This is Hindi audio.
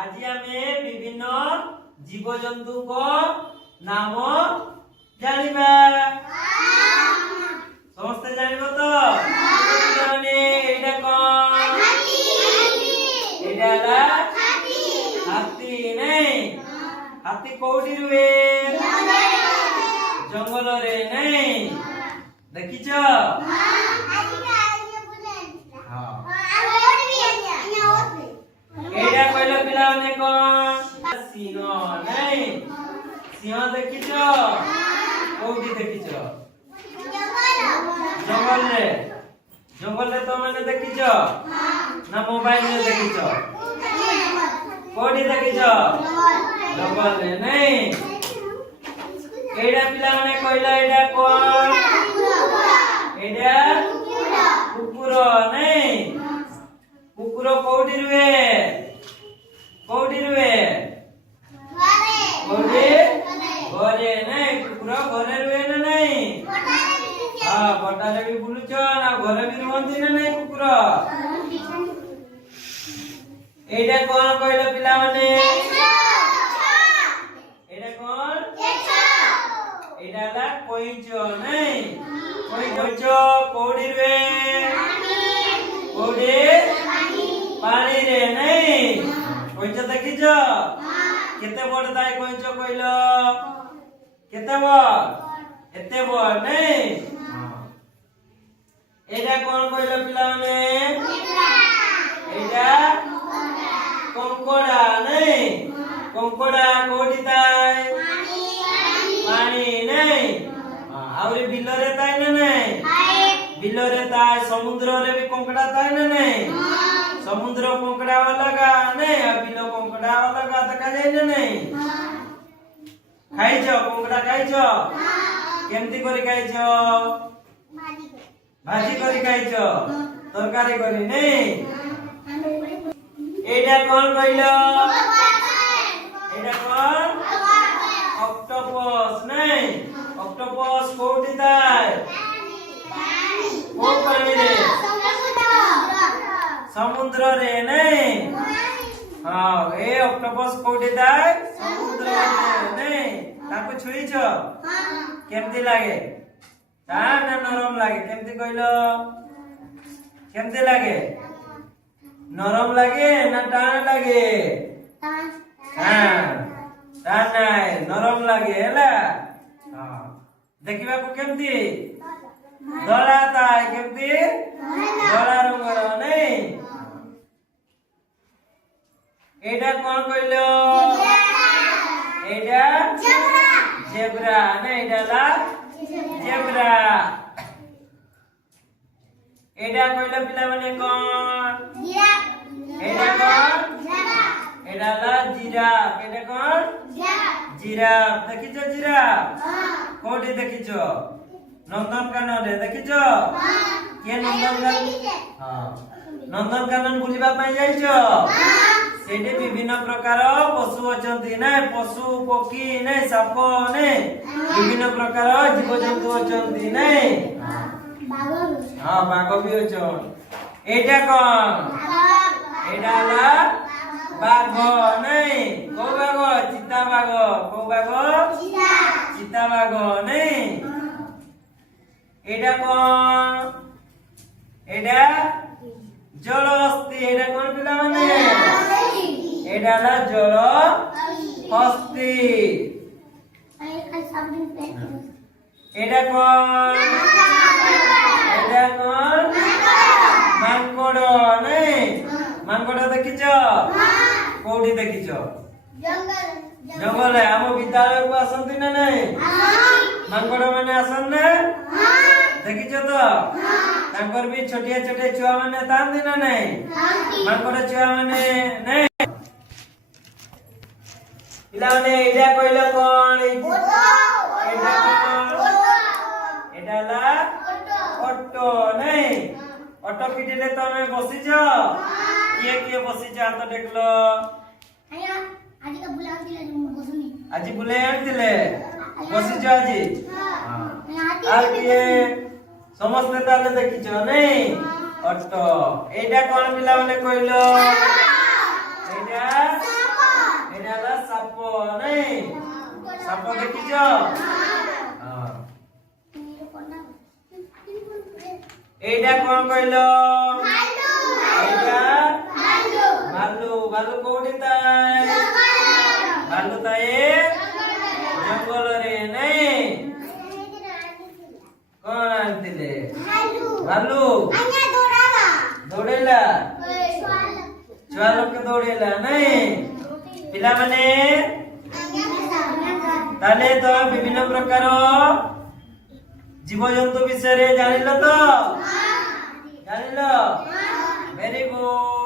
आज आमे विभिन्न जीवजंतु को नाम जानिबा। समस्त जानिबो तो माने एटा कोन एटा ला हाथी नहीं हाथी कोठी रुए जंगल रे नहीं देखिछो एटा कहलो पिला माने कोन सिंह नहीं सिंह देखिछो कोठी देखिछो जंगल रे तो माने देखिछो ना मोबाइल में देखिछो कोठी देखिछो जंगल रे नहीं एटा पिला माने कहलो एटा कोन एटा कुकुर नहीं कुकुर कोठी रुए घरे नहीं कुकुर घरे रुए ना नहीं हां बटारे भी बुलुछ ना घरे भी रुहंती ना नहीं कुकुर एटा कोन कहलो पिला माने एटा कोन एटा ला कोइचो नहीं कोइचो कोठी रुए कोठी पानी रे नहीं कोइचो देखिछो केते बड़ ताई कोइचो कहलो केते बड़ एते बड़ नहीं एटा कोन कहलो पिला माने एटा कंकोड़ा नहीं कंकोड़ा कोठी ताई पानी नहीं आउरी बिलो रे ताई ना नहीं बिलो रे ताई समुद्र रे भी कंकड़ा ताई ना नहीं समुद्र कंकड़ा अलगा नहीं आ बिलो कंकड़ा अलगा देखा जाय ना नहीं खाइछो कंकड़ा खाइछो केमती करी खाइछो भाजी करी खाइछो तरकारी करी नहीं एटा कोन कहलो एटा कोन ऑक्टोपस नहीं ऑक्टोपस कोठी ताई को पानी रे समुद्र रे नहीं हां ए ऑक्टोपस कोठी ताई समुद्र रे नहीं ताको छुईछो केमती लागे टाण ना नरम लागे केमती कहलो केमती लागे नरम लागे ना टाण लागे हां टाण नाही नरम लागे हैला हां देखिबा को केमती धला ताई केमती धला रंगर नहीं एटा कोन कहलो एटा जेब्रा नहीं एटा ला जेब्रा एटा कहलो पिला माने कोन एटा कोन एटा ला जिराफ एटा कोन जिराफ देखिछो जिराफ कोठी देखिछो नंदनकानन रे देखिछो के नंदनकानन हां नंदनकानन बुलिबा पई जाइछो सेठी विभिन्न प्रकार पशु अछंती नै पशु पक्षी नै साप नै विभिन्न प्रकार जीवजंतु अछंती नै हां बाघ भी अछन एटा कोन एटा ला बाघ नै को बाघ चिता बाघ को बाघ चिता बाघ नै एटा कोन एटा जल हस्ती एटा कोन पिला माने एटा ला जल हस्ती एटा कोन मांकड़ नहीं मांकड़ देखिछो कोठी देखिछो जंगल है हम विद्यालय को आसंती ना नहीं मांकड़ माने आसन ना देखिछो तो तांकर भी छोटिया छोटे छुआ माने तांती ना नहीं मांकड़ छुआ माने नहीं पिला माने एटा कहलो कोन एटा एटा ला ऑटो नहीं ऑटो पिटिले तमे बसिछो किए बसिछो हाथ देखलो आज बुले आनथिले बसिछो आज आ किए समस्त ताले देखिछो नहीं ऑटो एटा कोन पिला माने कहलो एटा ନାଇଁ ସାପ ଦେଖିଛ? ହଁ। এইটা কোন কইল? এইটা ভালু। ভালু কোউঠি তাই? ভালু তাই জঙ্গলরে নাই। কোন আনতিলে? ভালু দৌড়েলা ଛୁଆ ଲୋକ ଦୌଡେଇଲା ନାଇଁ ପିଲାମାନେ। ତାହେଲେ ତ ବିଭିନ୍ନ ପ୍ରକାର ଜୀବଜନ୍ତୁ ବିଷୟରେ ଜାଣିଲ ତ? ଜାଣିଲ? Very good.